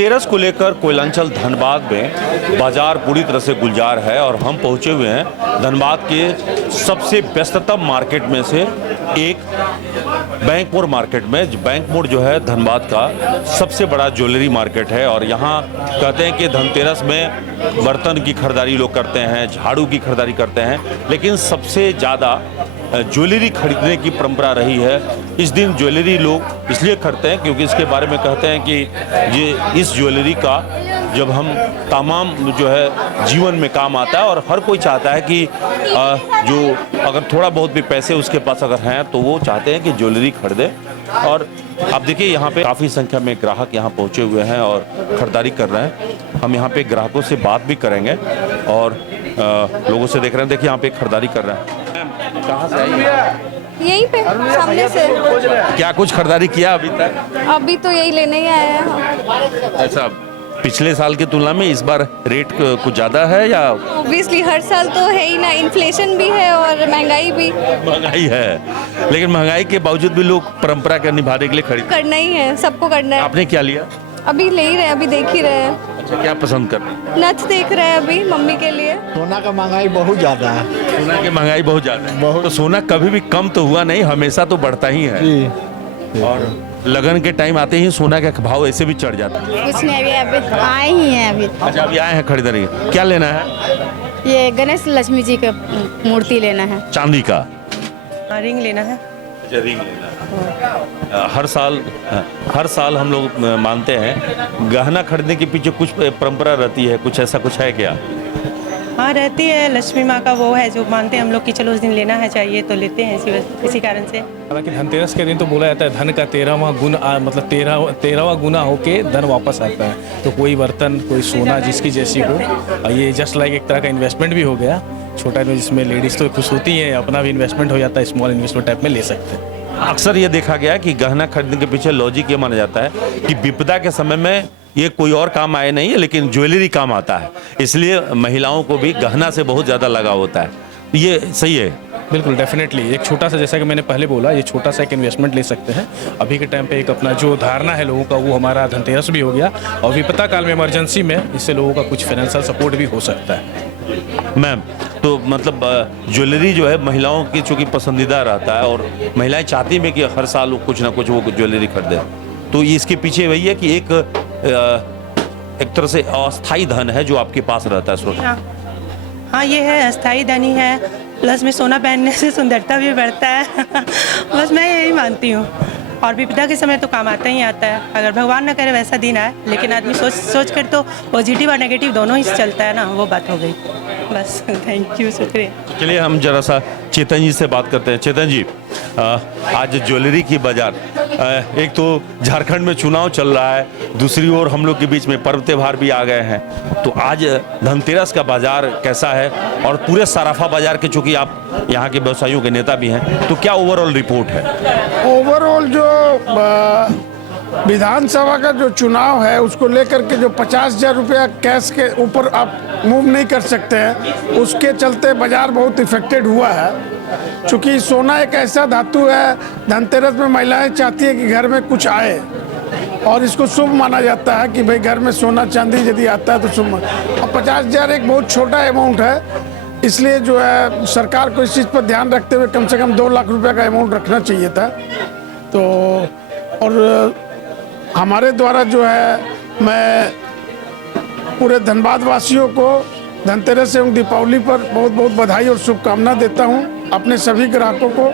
धनतेरस को लेकर कोयलांचल धनबाद में बाजार पूरी तरह से गुलजार है और हम पहुंचे हुए हैं धनबाद के सबसे व्यस्ततम मार्केट में से एक बैंक मोड़ मार्केट में। बैंक मोड़ जो है धनबाद का सबसे बड़ा ज्वेलरी मार्केट है और यहाँ कहते हैं कि धनतेरस में बर्तन की खरीदारी लोग करते हैं, झाड़ू की खरीदारी करते हैं, लेकिन सबसे ज़्यादा ज्वेलरी खरीदने की परंपरा रही है। इस दिन ज्वेलरी लोग इसलिए खरीदते हैं क्योंकि इसके बारे में कहते हैं कि ये इस ज्वेलरी का जब हम तमाम जो है जीवन में काम आता है और हर कोई चाहता है कि जो अगर थोड़ा बहुत भी पैसे उसके पास अगर हैं तो वो चाहते हैं कि ज्वेलरी खरीदे। और आप देखिए यहाँ पे काफ़ी संख्या में ग्राहक यहाँ पहुँचे हुए हैं और ख़रीदारी कर रहे हैं। हम यहाँ पे ग्राहकों से बात भी करेंगे और लोगों से देख रहे हैं। देखिए यहाँ पे खरीदारी कर रहे हैं। कहाँ से आई हैं? यहीं पे सामने से। क्या कुछ खरीदारी किया अभी तक? अभी तो यही लेने ही आए हैं। ऐसा पिछले साल की तुलना में इस बार रेट कुछ ज़्यादा है या? ऑब्वियसली हर साल तो है ही ना, इन्फ्लेशन भी है और महंगाई भी। महंगाई है, लेकिन महंगाई के बावजूद भी लोग परंपरा का निभाने के लिए खरीद करना ही है, सबको करना है। आपने क्या लिया? अभी ले ही रहे हैं, अभी देख ही रहे हैं। अच्छा, क्या पसंद कर रहे हैं? नथ देख रहे हैं अभी मम्मी के लिए। सोना का महंगाई बहुत ज़्यादा है। सोना की महंगाई बहुत ज़्यादा है। बहुत। तो सोना कभी भी कम तो हुआ नहीं, हमेशा तो बढ़ता ही है। जी। और लगन के टाइम आते ही सोना का भाव ऐसे भी चढ़ जाता है। कुछ नहीं, अभी आए ही हैं अभी। अच्छा, अभी आए हैं खरीदारी। क्या लेना है? ये गणेश लक्ष्मी जी का मूर्ति लेना है। चांदी का रिंग लेना है। रिंग लेना है। हर साल हम लोग मानते हैं गहना खरीदने के पीछे कुछ परंपरा रहती है, कुछ ऐसा कुछ है क्या? हाँ रहती है, लक्ष्मी माँ का वो है जो मानते हैं हम लोग कि चलो उस दिन लेना है, चाहिए तो लेते हैं इसी कारण से। हालांकि धनतेरस के दिन तो बोला जाता है धन का 13वां गुना, मतलब 13वां गुना होके धन वापस आता है। तो कोई बर्तन, कोई सोना जिसकी जैसी हो, ये जस्ट लाइक एक तरह का इन्वेस्टमेंट भी हो गया छोटा, जिसमें लेडीज़ तो खुश होती हैं, अपना भी इन्वेस्टमेंट हो जाता है, स्मॉल इन्वेस्टमेंट टाइप में ले सकते हैं। अक्सर ये देखा गया है कि गहना खरीदने के पीछे लॉजिक ये माना जाता है कि विपदा के समय में ये कोई और काम आए नहीं है लेकिन ज्वेलरी काम आता है, इसलिए महिलाओं को भी गहना से बहुत ज़्यादा लगाव होता है। ये सही है? बिल्कुल, डेफिनेटली। एक छोटा सा, जैसा कि मैंने पहले बोला, ये छोटा सा एक इन्वेस्टमेंट ले सकते हैं। अभी के टाइम पे एक अपना जो धारणा है लोगों का, वो हमारा धनतेरस भी हो गया और विपदा काल में, इमरजेंसी में, इससे लोगों का कुछ फाइनेंशियल सपोर्ट भी हो सकता है। मैम, तो मतलब ज्वेलरी जो है महिलाओं की चूँकि पसंदीदा रहता है और महिलाएं चाहती हैं कि हर साल कुछ ना कुछ वो ज्वेलरी खरीदे, तो इसके पीछे वही है कि एक तरह से अस्थाई धन है जो आपके पास रहता है। हाँ ये है, अस्थाई धन ही है, प्लस में सोना पहनने से सुंदरता भी बढ़ता है। बस मैं यही मानती हूँ और विपदा के समय तो काम आता ही आता है। अगर भगवान ना करे वैसा दिन आए, लेकिन आदमी सोच कर तो पॉजिटिव और नेगेटिव दोनों ही चलता है ना, वो बात हो गई। बस थैंक यू, शुक्रिया। चलिए हम जरा सा चेतन जी से बात करते हैं। चेतन जी, आज ज्वेलरी की बाजार, एक तो झारखंड में चुनाव चल रहा है, दूसरी ओर हम लोग के बीच में पर्व त्योहार भी आ गए हैं, तो आज धनतेरस का बाजार कैसा है? और पूरे सराफा बाजार के, चूंकि आप यहाँ के व्यवसायियों के नेता भी हैं, तो क्या ओवरऑल रिपोर्ट है? ओवरऑल जो विधानसभा का जो चुनाव है उसको लेकर के जो 50,000 रुपया कैश के ऊपर आप मूव नहीं कर सकते हैं, उसके चलते बाजार बहुत इफेक्टेड हुआ है। चूँकि सोना एक ऐसा धातु है, धनतेरस में महिलाएं चाहती हैं कि घर में कुछ आए और इसको शुभ माना जाता है कि भाई घर में सोना चांदी यदि आता है तो शुभ। और 50,000 एक बहुत छोटा अमाउंट है, इसलिए जो है सरकार को इस चीज़ पर ध्यान रखते हुए कम से कम 2 लाख रुपये का अमाउंट रखना चाहिए था। तो और हमारे द्वारा जो है, मैं पूरे धनबाद वासियों को धनतेरस एवं दीपावली पर बहुत बहुत बधाई और शुभकामना देता हूं, अपने सभी ग्राहकों को।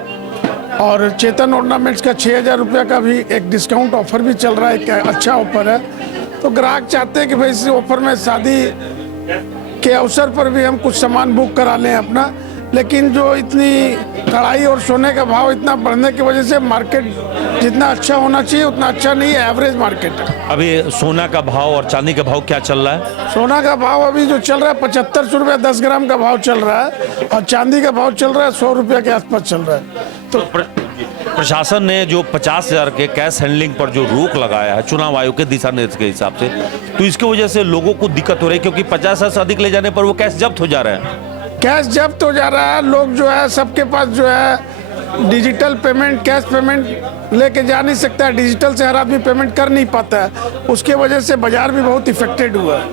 और चेतन ऑर्नामेंट्स का 6,000 रुपये का भी एक डिस्काउंट ऑफर भी चल रहा है, एक अच्छा ऑफर है। तो ग्राहक चाहते हैं कि भाई इस ऑफर में शादी के अवसर पर भी हम कुछ सामान बुक करा लें अपना, लेकिन जो इतनी कढ़ाई और सोने का भाव इतना बढ़ने की वजह से मार्केट जितना अच्छा होना चाहिए उतना अच्छा नहीं है, एवरेज मार्केट है। अभी सोना का भाव और चांदी का भाव क्या चल रहा है? सोना का भाव अभी जो चल रहा है 7500 रुपया 10 ग्राम का भाव चल रहा है और चांदी का भाव चल रहा है 100 रुपया के आसपास चल रहा है। तो प्रशासन ने जो 50,000 के कैश हैंडलिंग पर जो रोक लगाया है चुनाव आयोग के दिशा निर्देश के हिसाब से, तो इसकी वजह से लोगों को दिक्कत हो रही है क्योंकि 50,000 से अधिक ले जाने पर वो कैश जब्त हो जा रहा है। कैश जब्त हो जा रहा है, लोग जो है सबके पास जो है डिजिटल पेमेंट, कैश पेमेंट लेके जा नहीं सकता है। डिजिटल से हर आदमी पेमेंट कर नहीं पाता है, उसके वजह से बाजार भी बहुत इफेक्टेड हुआ है।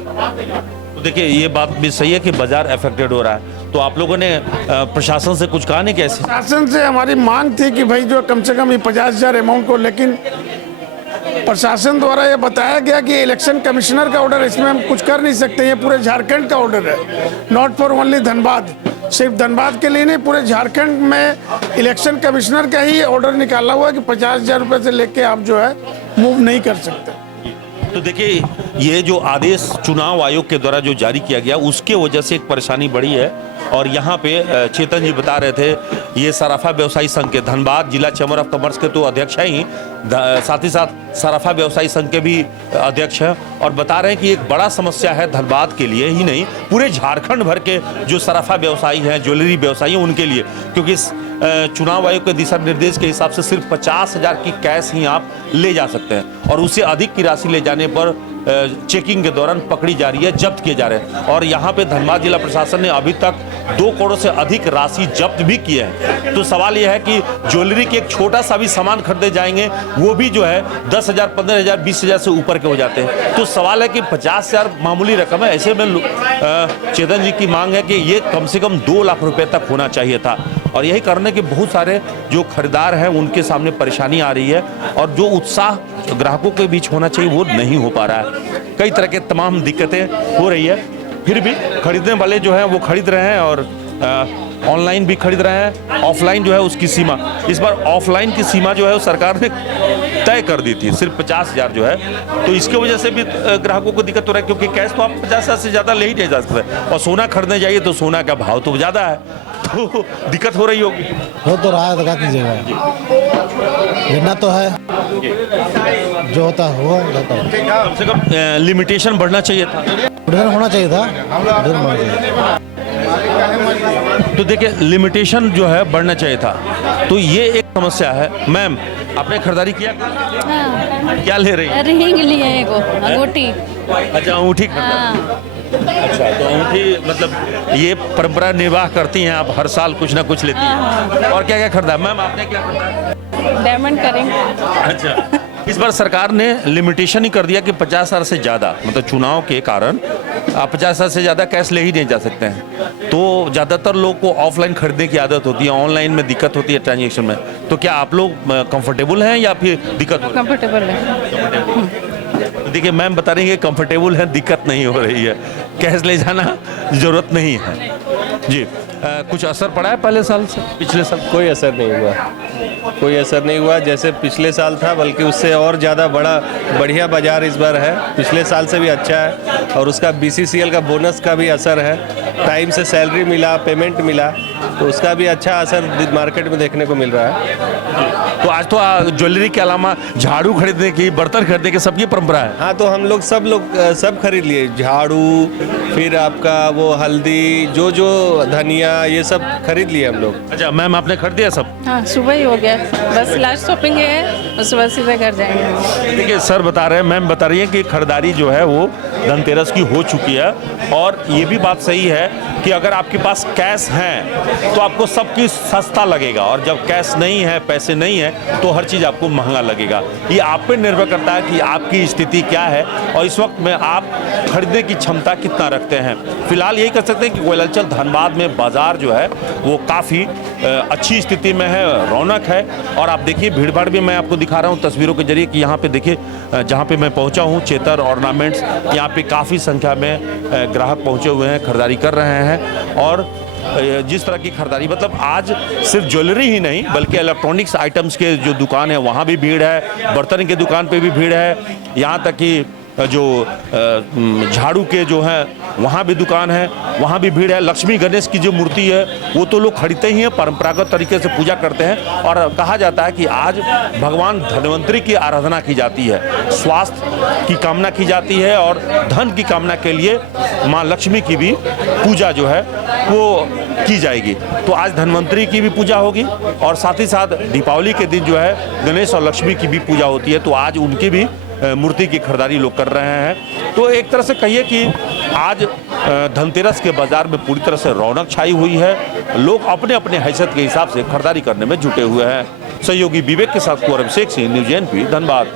तो देखिए ये बात भी सही है कि बाजार अफेक्टेड हो रहा है। तो आप लोगों ने प्रशासन से कुछ कहा नहीं कैसे? प्रशासन से हमारी मांग थी कि भाई जो कम से कम ये 50,000 अमाउंट को, लेकिन प्रशासन द्वारा ये बताया गया कि इलेक्शन कमिश्नर का ऑर्डर, इसमें हम कुछ कर नहीं सकते। ये पूरे झारखंड का ऑर्डर है, नॉट फॉर ओनली धनबाद। सिर्फ धनबाद के लिए नहीं, पूरे झारखंड में इलेक्शन कमिश्नर का ही ऑर्डर निकाला हुआ है कि 50,000 रुपये से लेके आप जो है मूव नहीं कर सकते। तो देखिए ये जो आदेश चुनाव आयोग के द्वारा जो जारी किया गया उसके वजह से एक परेशानी बढ़ी है। और यहाँ पे चेतन जी बता रहे थे, ये सराफा व्यवसायी संघ के धनबाद जिला चैम्बर ऑफ कॉमर्स के तो अध्यक्ष हैं ही, साथ ही साथ सराफा व्यवसायी संघ के भी अध्यक्ष हैं, और बता रहे हैं कि एक बड़ा समस्या है धनबाद के लिए ही नहीं, पूरे झारखंड भर के जो सराफा व्यवसायी हैं, ज्वेलरी व्यवसायी हैं, उनके लिए। क्योंकि चुनाव आयोग के दिशा निर्देश के हिसाब से सिर्फ 50,000 की कैश ही आप ले जा सकते हैं, और उससे अधिक की राशि ले जाने पर चेकिंग के दौरान पकड़ी जा रही है, जब्त किए जा रहे हैं। और यहाँ पे धनबाद जिला प्रशासन ने अभी तक 2 करोड़ से अधिक राशि जब्त भी की है। तो सवाल यह है कि ज्वेलरी के एक छोटा सा भी सामान खरीदे जाएंगे, वो भी जो है 10,000, 15,000, 20,000 से ऊपर के हो जाते हैं। तो सवाल है कि 50,000 मामूली रकम है, ऐसे में चेतन जी की मांग है कि ये कम से कम 2 लाख रुपए तक होना चाहिए था। और यही कारण है कि बहुत सारे जो खरीदार हैं उनके सामने परेशानी आ रही है, और जो उत्साह ग्राहकों के बीच होना चाहिए वो नहीं हो पा रहा है। कई तरह के तमाम दिक्कतें हो रही है, फिर भी खरीदने वाले जो हैं वो खरीद रहे हैं, और ऑनलाइन भी खरीद रहे हैं। ऑफलाइन जो है उसकी सीमा, इस बार ऑफलाइन की सीमा जो है सरकार ने तय कर दी थी, सिर्फ 50,000 जो है। तो इसकी वजह से भी ग्राहकों को दिक्कत हो रहा है, क्योंकि कैश तो आप 50,000 से ज़्यादा ले ही नहीं जा सकते, और सोना खरीदने जाइए तो सोना का भाव तो ज़्यादा है, तो दिक्कत हो रही होगी। हो तो रहा है, तो क्या कीजिएगा, लेना तो है, जो होता है हुआ जाता है। कम से कम लिमिटेशन बढ़ना चाहिए था, होना चाहिए था। तो देखिए लिमिटेशन जो है बढ़ना चाहिए था, तो ये एक समस्या है। मैम आपने खरीदारी किया? हाँ। क्या ले रही हैं? रिंग लिए एगो अंगूठी। अच्छा अंगूठी खरीदा। अच्छा तो अंगूठी मतलब ये परंपरा निर्वाह करती हैं आप, हर साल कुछ ना कुछ लेती हैं। और क्या क्या खरीदा मैम आपने, क्या खरीदा? डायमंड का रिंग। अच्छा इस बार सरकार ने लिमिटेशन ही कर दिया कि 50,000 से ज़्यादा, मतलब चुनाव के कारण आप 50,000 से ज़्यादा कैश ले ही नहीं जा सकते हैं। तो ज़्यादातर लोग को ऑफलाइन खरीदने की आदत होती है, ऑनलाइन में दिक्कत होती है ट्रांजेक्शन में। तो क्या आप लोग कंफर्टेबल हैं या फिर दिक्कत हो रही है? कंफर्टेबल है। देखिए मैम बता रही है कंफर्टेबल है, दिक्कत नहीं हो रही है, कैश ले जाना ज़रूरत नहीं है जी। कुछ असर पड़ा है पहले साल से, पिछले साल? कोई असर नहीं हुआ, कोई असर नहीं हुआ। जैसे पिछले साल था बल्कि उससे और ज़्यादा बढ़िया बाजार इस बार है, पिछले साल से भी अच्छा है। और उसका BCCL का बोनस का भी असर है, टाइम से सैलरी मिला, पेमेंट मिला, तो उसका भी अच्छा असर मार्केट में देखने को मिल रहा है। तो आज तो ज्वेलरी के अलावा झाड़ू खरीदने की, बर्तन खरीदने की सबकी परंपरा है। हाँ तो हम लोग सब खरीद लिए, झाड़ू, फिर आपका वो हल्दी, जो धनिया, ये सब खरीद लिए हम लोग। अच्छा मैम आपने खरीद दिया सब? हाँ सुबह ही हो गया, बस लास्ट शॉपिंग है, उस सुबह सीधे घर जाएंगे। देखिए सर बता रहे हैं, मैम बता रही है कि खरीदारी जो है वो धनतेरस की हो चुकी है। और ये भी बात सही है कि अगर आपके पास कैश है तो आपको सब कुछ सस्ता लगेगा, और जब कैश नहीं है, पैसे नहीं है, तो हर चीज़ आपको महंगा लगेगा। ये आप पे निर्भर करता है कि आपकी स्थिति क्या है और इस वक्त में आप खरीदने की क्षमता कितना रखते हैं। फिलहाल यही कर सकते हैं कि कोयलांचल धनबाद में बाजार जो है वो काफ़ी अच्छी स्थिति में है, रौनक है। और आप देखिए भीड़ भाड़ भी मैं आपको दिखा रहा हूँ तस्वीरों के जरिए कि यहाँ पे देखिए जहाँ पे मैं पहुँचा हूँ, चेतर ऑर्नामेंट्स, यहाँ पे काफ़ी संख्या में ग्राहक पहुँचे हुए हैं, खरीदारी कर रहे हैं। और जिस तरह की खरीदारी, मतलब आज सिर्फ ज्वेलरी ही नहीं बल्कि इलेक्ट्रॉनिक्स आइटम्स के जो दुकान है वहाँ भी भीड़ है, बर्तन के दुकान पे भी भीड़ है, यहाँ तक कि जो झाड़ू के जो है वहाँ भी दुकान है, वहाँ भी भीड़ है। लक्ष्मी गणेश की जो मूर्ति है वो तो लोग खरीदते ही हैं, परंपरागत तरीके से पूजा करते हैं। और कहा जाता है कि आज भगवान धन्वंतरी की आराधना की जाती है, स्वास्थ्य की कामना की जाती है, और धन की कामना के लिए माँ लक्ष्मी की भी पूजा जो है वो की जाएगी। तो आज धन्वंतरी की भी पूजा होगी, और साथ ही साथ दीपावली के दिन जो है गणेश और लक्ष्मी की भी पूजा होती है। तो आज उनकी भी मूर्ति की खरीदारी लोग कर रहे हैं। तो एक तरह से कहिए कि आज धनतेरस के बाजार में पूरी तरह से रौनक छाई हुई है। लोग अपने अपने हैसियत के हिसाब से खरीदारी करने में जुटे हुए हैं। सहयोगी विवेक के साथ कुंवर अभिषेक सिंह, न्यूज़ एनपी, धनबाद।